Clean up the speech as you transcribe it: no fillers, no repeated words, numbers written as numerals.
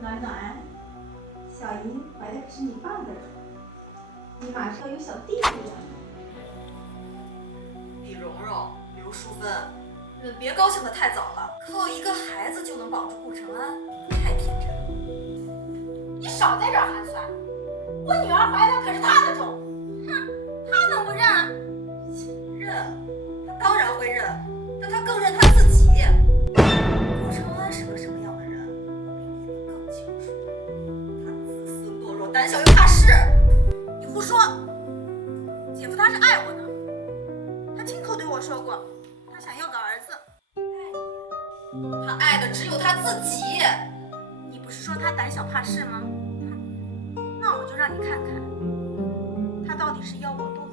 暖暖，小英怀的可是你爸的种，你马上要有小弟弟了。李蓉蓉、刘淑芬，你们别高兴得太早了，靠一个孩子就能保住顾成安，太天真了。你少在这儿寒酸，我女儿怀的可是他的种，哼，他能不认？认，他当然会认，但他更认他自己。顾成安是个什么样的人，比你们更清楚。他自私懦弱、胆小又怕事。你胡说！姐夫他是爱我的，他亲口对我说过，他想要个儿子。爱你，他爱的只有他自己。你不是说他胆小怕事吗？那我就让你看看，他到底是要我多